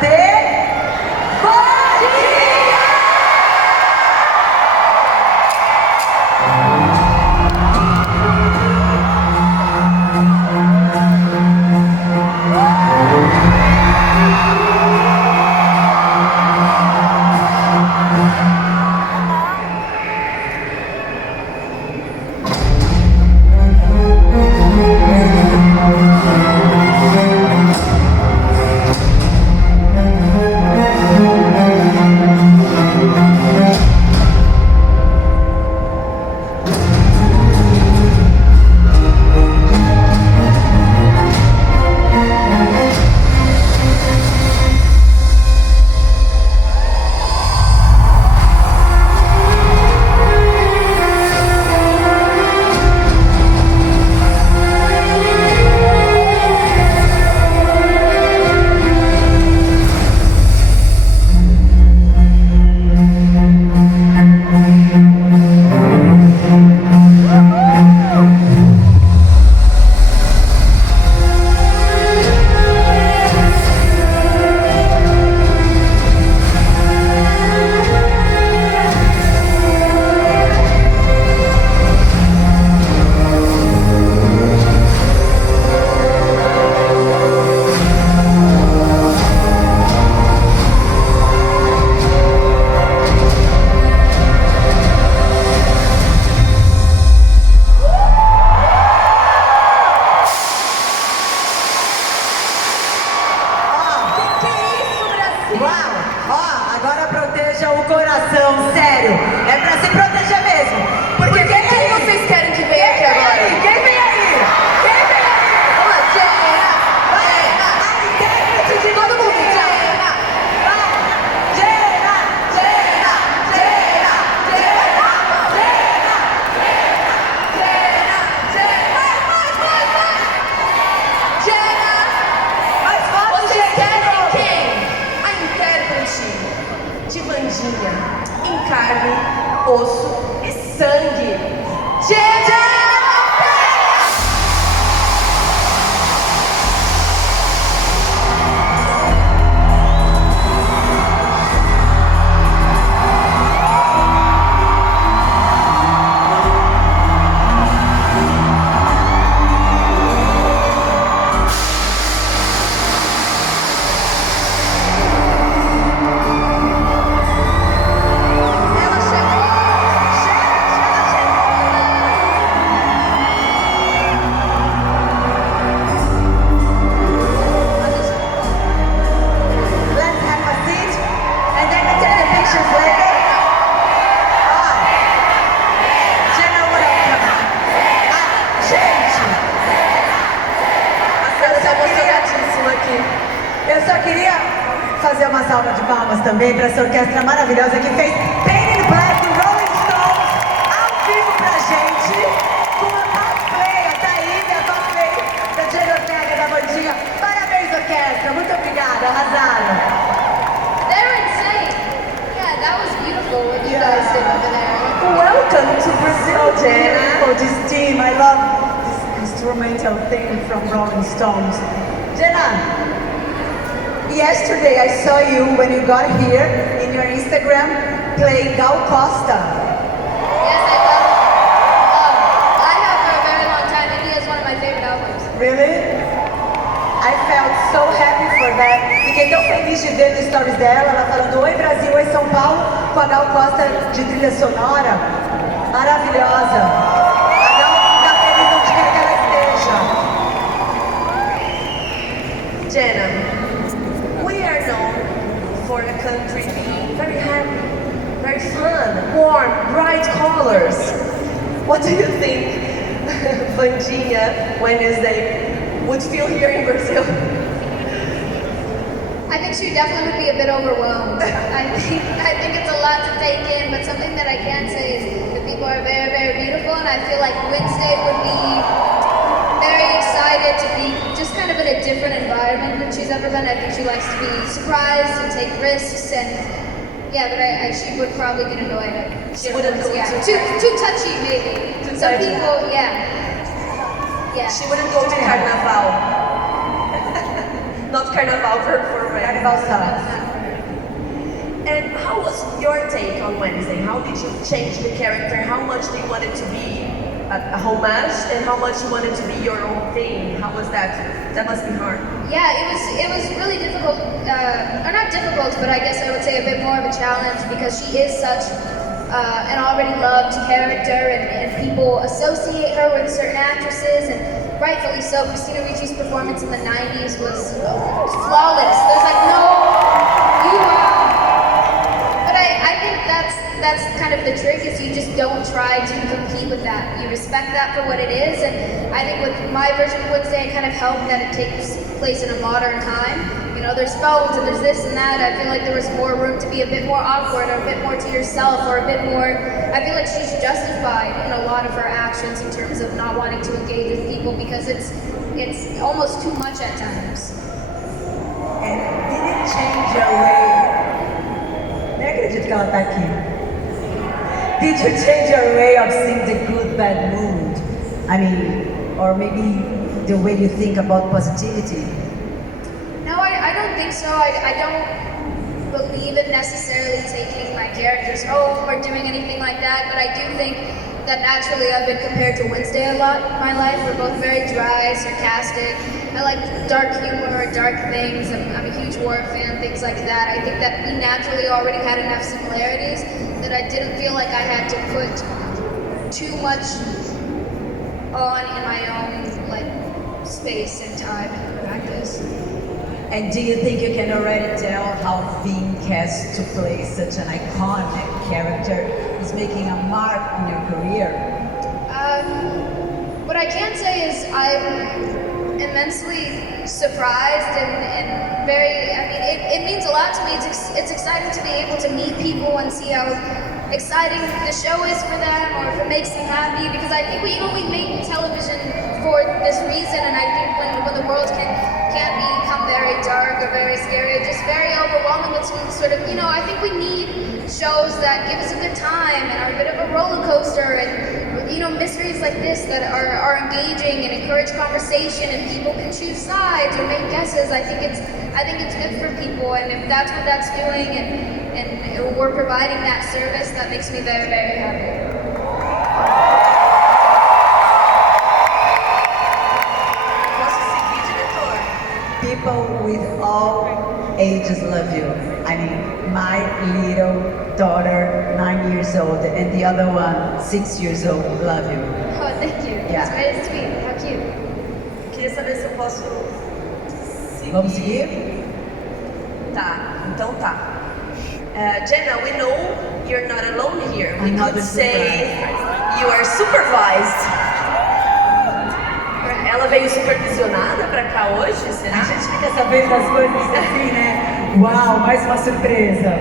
ter Bom Dia! Em carne, osso e sangue. Jenna! Eu só queria fazer uma salva de palmas também para essa orquestra maravilhosa que fez Paint in Black do Rolling Stones ao vivo pra gente, com a cosplay, a Taíbe, a cosplay da Jenna Ortega da bandinha. Parabéns, orquestra, muito obrigada, arrasaram. They were insane. Yeah, that was beautiful what you guys did over there. Welcome to Brazil, Jenna. Oh, this team, I love this instrumental thing from Rolling Stones. Jenna, yesterday I saw you when you got here in your Instagram playing Gal Costa. Yes, I love it. I have for a very long time. India is one of my favorite albums. Really? I felt so happy for that. Fiquei tão feliz de ver nos stories dela, ela falando Oi Brasil, Oi São Paulo, com a Gal Costa de trilha sonora. Maravilhosa. A Gal fica feliz onde quer que ela esteja. Jenna, we are known for a country being very happy, very fun, warm, bright colors. What do you think Vandinha, Wednesday, would feel here in Brazil? I think she definitely would be a bit overwhelmed. I think it's a lot to take in, but something that I can say is that people are very, very beautiful, and I feel like Wednesday would be very excited to be just kind of in a different environment than she's ever been. I think she likes to be surprised and take risks, and yeah, but she would probably get annoyed. She wouldn't go too touchy, maybe. Too Some touchy. people, yeah. She wouldn't go to Carnaval. not Carnaval for men. Carnival stuff. And how was your take on Wednesday? How did you change the character? How much do you want it to be a homage, and how much you want it to be your own thing? How was that? That must be hard. Yeah, it was really difficult, or not difficult, but I guess I would say a bit more of a challenge because she is such an already loved character, and people associate her with certain actresses, and rightfully so. Christina Ricci's performance in the 90s was flawless. There's like no, but I think that's kind of the trick, is you just don't try to compete with that. You respect that for what it is, and I think with my version of Wednesday, it kind of helped that it takes place in a modern time. You know, there's phones and there's this and that. I feel like there was more room to be a bit more awkward, or a bit more to yourself, or a bit more. I feel like she's justified in a lot of her actions in terms of not wanting to engage with people because it's almost too much at times. And did it change your way? Nem acredito que ela tá aqui. Did you change your way of seeing the good, bad mood? I mean, or maybe the way you think about positivity? No, I don't think so. I don't believe in necessarily taking my characters home or doing anything like that, but I do think that naturally I've been compared to Wednesday a lot in my life. We're both very dry, sarcastic. I like dark humor, dark things. I'm a huge horror fan, things like that. I think that we naturally already had enough similarities that I didn't feel like I had to put too much on in my own space and time and practice. And do you think you can already tell how Fink has to play such an iconic character is making a mark in your career? What I can say is I'm immensely surprised and very, I mean, it means a lot to me. It's exciting to be able to meet people and see how exciting the show is for them, or if it makes them happy, because I think we make television for this reason, and I think when the world can become very dark or very scary, or just very overwhelming with sort of, I think we need shows that give us a good time and are a bit of a roller coaster, and mysteries like this that are engaging and encourage conversation, and people can choose sides or make guesses. I think it's good for people, and if that's what that's doing, and we're providing that service, that makes me very, very happy. People with all ages love you. I mean, my little daughter, 9 years old, and the other one, 6 years old, love you. Oh, thank you. Yeah. That's very sweet. How cute. Queria saber se eu posso seguir. Vamos seguir? Tá, então tá. Jenna, we know you're not alone here. We I'm could say you are supervised. Ela veio supervisionada pra cá hoje, será? A gente fica sabendo das coisas assim, né? Uau, mais uma surpresa.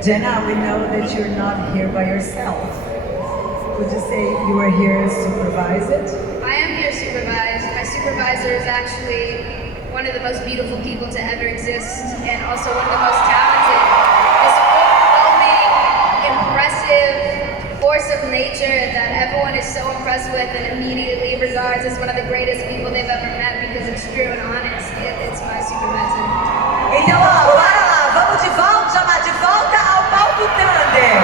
Jenna, we know that you're not here by yourself. Would you say you are here supervised? I am here supervised. My supervisor is actually one of the most beautiful people to ever exist, and also one of the most talented. This overwhelming, impressive force of nature that everyone is so impressed with and immediately regards as one of the greatest people they've ever met because it's true and honest. It's my supervisor. Então, ó, bora lá, vamos de volta, chamar de volta ao palco Thunder.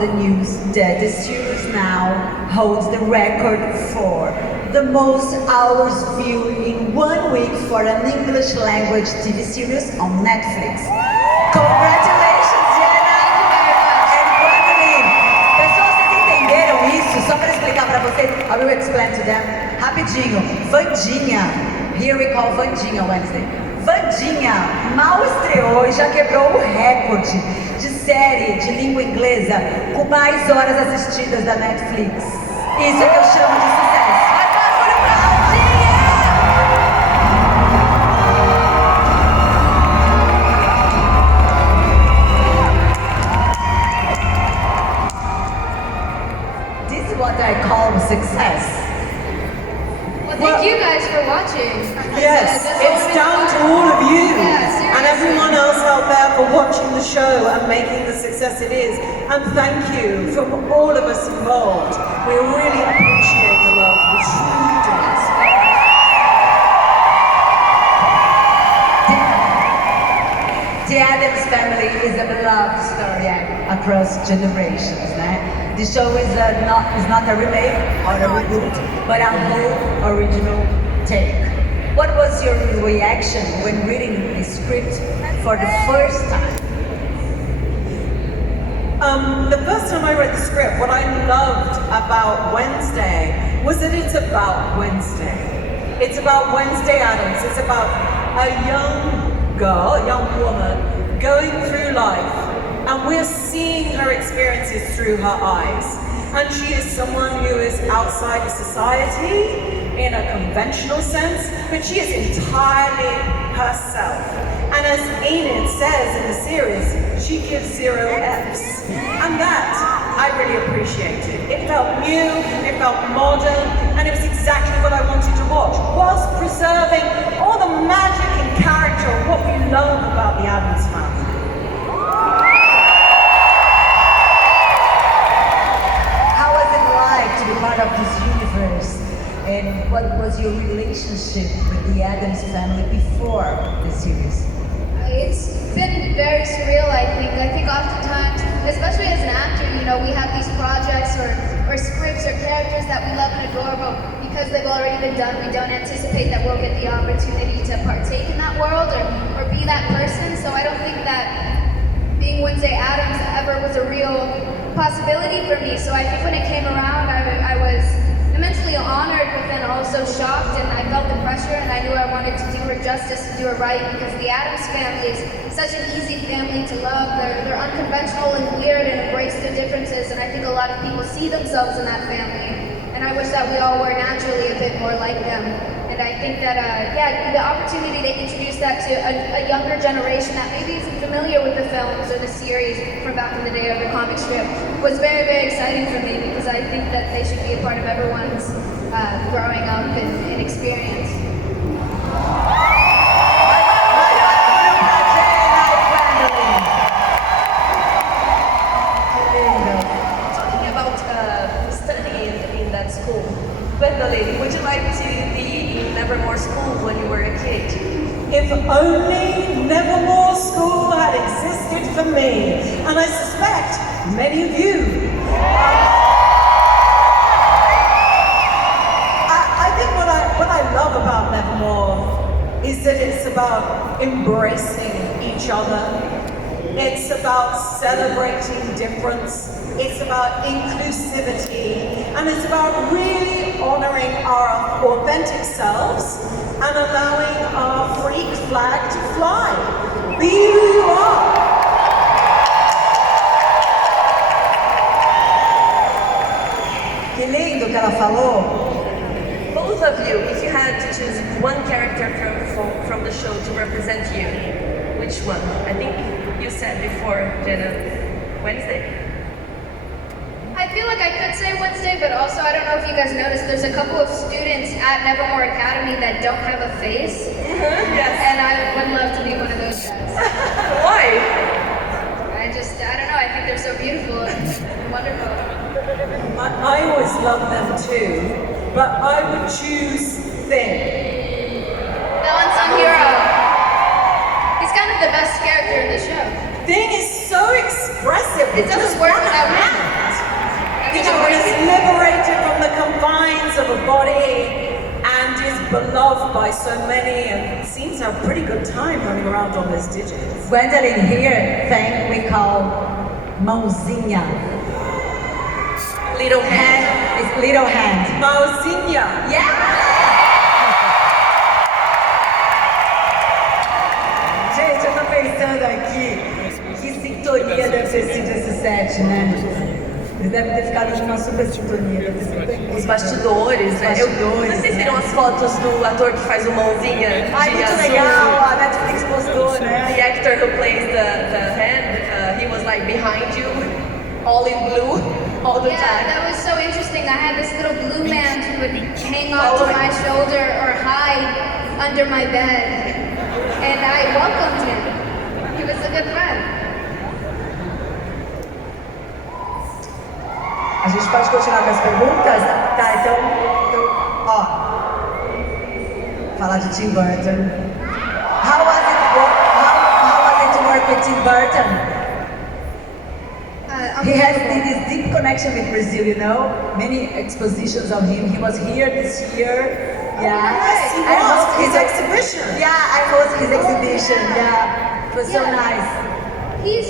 The news that the studios now holds the record for the most hours viewed in 1 week for an English language TV series on Netflix. Congratulations, Jenna! And Gwendolyn! Pessoal, vocês entenderam isso? Só para explicar para vocês, I will explain to them. Rapidinho, Vandinha, here we call Vandinha Wednesday. Vandinha mal estreou e já quebrou o recorde de série de língua inglesa com mais horas assistidas da Netflix. Isso é que eu chamo de sucesso. Mas barulho pra Aldinha! This is what I call success. Well, thank you guys for watching. Yes, it's down to all of you and everyone else out there for watching the show and making the success it is. And thank you from all of us involved. We really appreciate the love. We truly do. The Addams Family is a beloved story across generations, né? The show is not a remake or a reboot, but a whole original take. What was your reaction when reading the script for the first time? The first time I read the script, what I loved about Wednesday was that it's about Wednesday. It's about Wednesday Addams. It's about a young girl, a young woman going through life, and we're seeing her experiences through her eyes. And she is someone who is outside of society in a conventional sense, but she is entirely herself. And as Enid says in the series, she gives 0 Fs. And that I really appreciated. It felt new, it felt modern, and it was exactly what I wanted to watch, whilst preserving all the magic and character of what we love about the Addams Family. To be part of this universe, and what was your relationship with the Addams Family before the series? It's been very surreal, I think. I think oftentimes, especially as an actor, you know, we have these projects or scripts or characters that we love and adore, but because they've already been done, we don't anticipate that we'll get the opportunity to partake in that world or be that person. So I don't think that being Wednesday Addams ever was a real possibility for me. So I think when it came around, I was immensely honored, but then also shocked, and I felt the pressure, and I knew I wanted to do her justice and do her right, because the Addams Family is such an easy family to love. They're unconventional and weird and embrace their differences, and I think a lot of people see themselves in that family. And I wish that we all were naturally a bit more like them. And I think that, the opportunity to introduce that to a younger generation that maybe isn't familiar with the films or the series from back in the day of the comic strip was very, very exciting for me, because I think that they should be a part of everyone's growing up and experience. Talking about studying in that school, Gwendolyn, would you like to be in Nevermore School when you were a kid? If only Nevermore School had existed for me, and I suspect many of you. I think what I love about Nevermore is that it's about embracing each other. It's about celebrating difference. It's about inclusivity, and it's about really honoring our authentic selves and allowing our freak flag to fly. Be who you are. Que lindo que ela falou. Both of you, if you had to choose one character from the show to represent you, which one? I think you said before, Jenna, Wednesday? I feel like I could say Wednesday, but also I don't know if you guys noticed, there's a couple of students at Nevermore Academy that don't have a face. Yes. And I would love to be one of those guys. Why? I don't know, I think they're so beautiful and wonderful. I always love them too, but I would choose Thing. The unsung hero. He's kind of the best character in the show. Thing is so expressive. It doesn't work without him. You know, when it's liberated from the confines size of a body and is beloved by so many and seems to have a pretty good time running around on those digits. Gwendolyn here, thing we call mãozinha. Little hand. Hand is little hand. Mãozinha. Gente, eu tô pensando aqui, que sintonia deve ter sido esse set, né? Eles devem ter ficado numa super sintonia. Deve ter sido bem- Os bastidores, né? Bastidores, Vocês né? viram as fotos do ator que faz o mãozinha? Ai, de muito azul? legal, a Netflix postou, The né? actor who plays the hand, he was like behind you, all in blue, all the Yeah, time. that was so interesting. I had this little blue man who would hang onto my shoulder or hide under my bed. And I welcomed him. He was a good friend. A gente pode continuar com as perguntas? Tá, então ó. Falar de Tim Burton. How was it to work with Tim Burton? He has this deep connection with Brazil, you know? Many expositions of him. He was here this year. Yeah. Yes, he I was. hosted His exhibition. Yeah, I hosted his exhibition. Yeah. It was so Yeah. nice. He's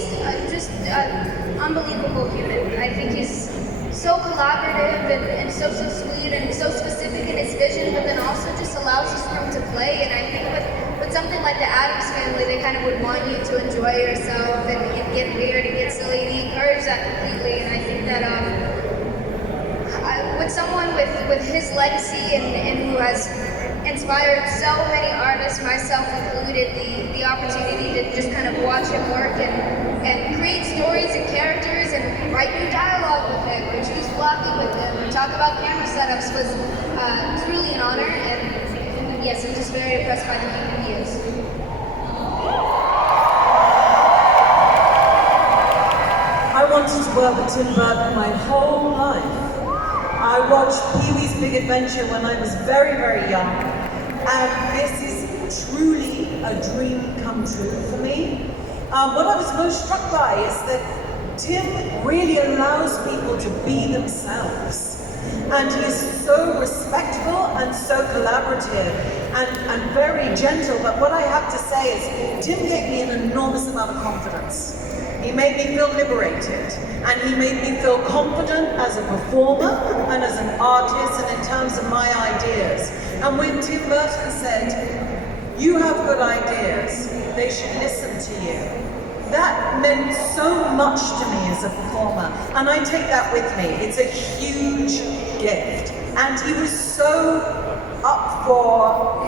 just an unbelievable human. I think he's so collaborative and so sweet and so specific in his vision, but then also just allows us room to play. And I think with something like the Addams Family, they kind of would want you to enjoy yourself and get weird and get silly, and he encouraged that completely. And I think that with someone with his legacy and who has inspired so many artists, myself included, the opportunity to just kind of watch him work and create stories and characters and write new dialogue with him or choose blocking with him or talk about camera setups was truly an honor. And yes, I'm just very impressed by the human he is. I wanted to work with Tim Burton my whole life. I watched Pee-wee's Big Adventure when I was very, very young, and this is truly a dream come true for me. What I was most struck by is that Tim really allows people to be themselves, and he is so respectful and so collaborative and very gentle. But what I have to say is Tim gave me an enormous amount of confidence. He made me feel liberated, and he made me feel confident as a performer and as an artist and in terms of my ideas. And when Tim Burton said, "You have good ideas, they should listen to you," that meant so much to me as a performer, and I take that with me. It's a huge gift. And he was so up for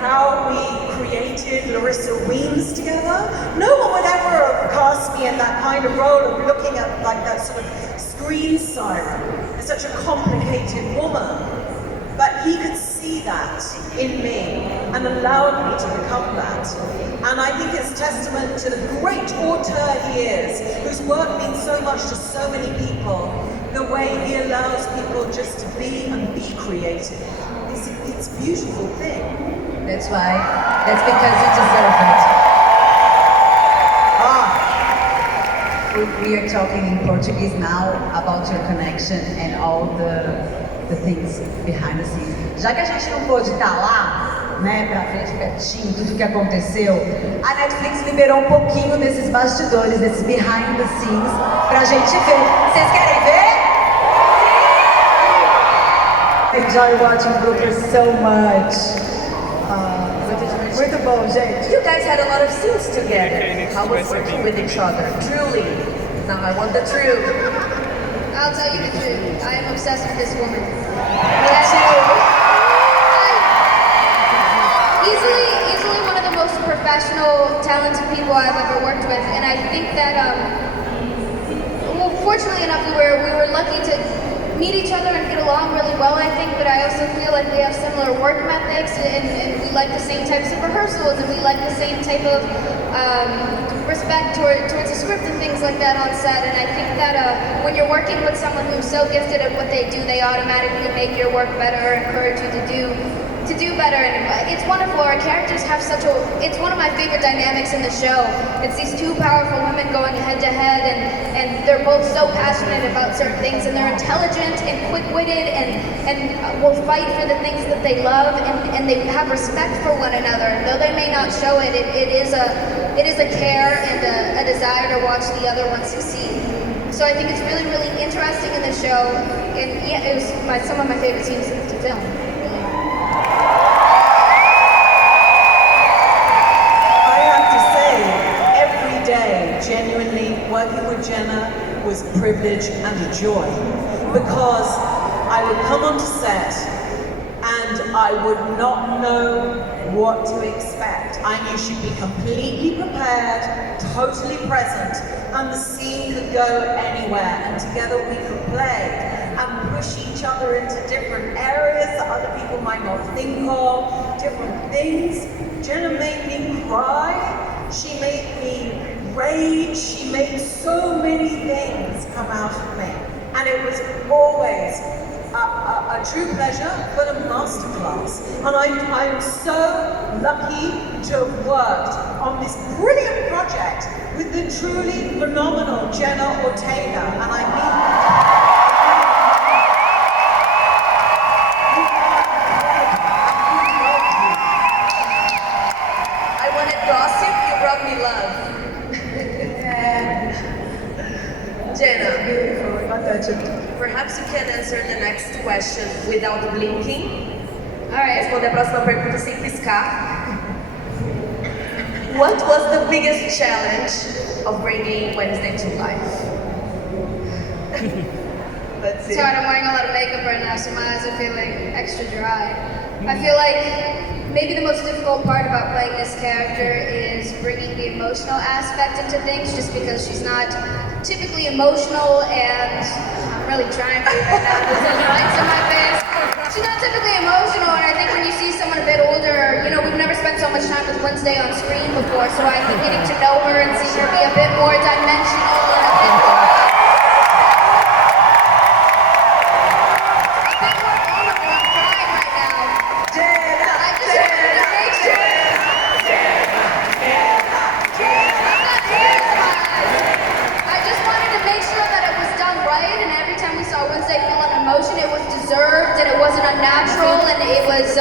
how we created Larissa Weems together. No one would ever have cast me in that kind of role of looking at like that sort of screen siren. It's such a complicated woman. But he could see that in me and allowed me to become that. And I think it's testament to the great auteur he is, whose work means so much to so many people, the way he allows people just to be and be creative. It's a beautiful thing. That's why. That's because you deserve it. We are talking in Portuguese now about your connection and all the things behind the scenes. Já que a gente não pôde estar lá, né, pra frente, pertinho, tudo que aconteceu, a Netflix liberou um pouquinho desses bastidores, desses behind the scenes, pra gente ver. Vocês querem ver? I enjoy watching bloopers so much. Muito bom, gente. You guys had a lot of scenes together. How was working with each other? Truly. Now I want the truth. I'll tell you the truth. I am obsessed with this woman. Easily one of the most professional, talented people I've ever worked with, and I think that, well, fortunately enough, we were lucky to meet each other and get along really well, I think, but I also feel like we have similar work methods, and we like the same types of rehearsals, and we like the same type of respect towards the script and things like that on set. And I think that when you're working with someone who's so gifted at what they do, they automatically make your work better or encourage you to to do better. And it's wonderful. Our characters have such a, it's one of my favorite dynamics in the show. It's these two powerful women going head to head, and they're both so passionate about certain things, and they're intelligent and quick-witted, and will fight for the things that they love, and they have respect for one another. And though they may not show it, it is a care and a desire to watch the other one succeed. So I think it's really, really interesting in the show, and yeah, it was some of my favorite scenes to film. I have to say, every day, genuinely, working with Jenna was a privilege and a joy, because I would come onto set and I would not know what to expect. I knew she'd be completely prepared, totally present, and the scene could go anywhere, and together we could play and push each other into different areas that other people might not think of, different things. Jenna made me cry, she made me rage, she made so many things come out of me. And it was always a true pleasure, but a masterclass. And I'm so lucky to have worked on this brilliant project with the truly phenomenal Jenna Ortega. And I mean, I wanted gossip, you brought me love. Jenna, Beautiful, my touch. perhaps you can answer the next question without blinking. Alright. Responder a próxima pergunta sem piscar. What was the biggest challenge of bringing Wednesday to life? Let's see. Sorry, I'm wearing a lot of makeup right now, so my eyes are feeling extra dry. I feel like maybe the most difficult part about playing this character is bringing the emotional aspect into things, just because she's not typically emotional, and I'm really trying for you right now. There's those lights in my face. She's not typically emotional, and I think when you see someone a bit older, you know, we've never spent so much time with Wednesday on screen before, so I think getting to know her and seeing her be a bit more dimensional and a bit more vulnerable. I'm crying right now. I just wanted to make sure. I'm not tears in my eyes. I just wanted to make sure that it was done right, and every time we saw Wednesday feel an emotion, it was deserved, and it wasn't unnatural, and it was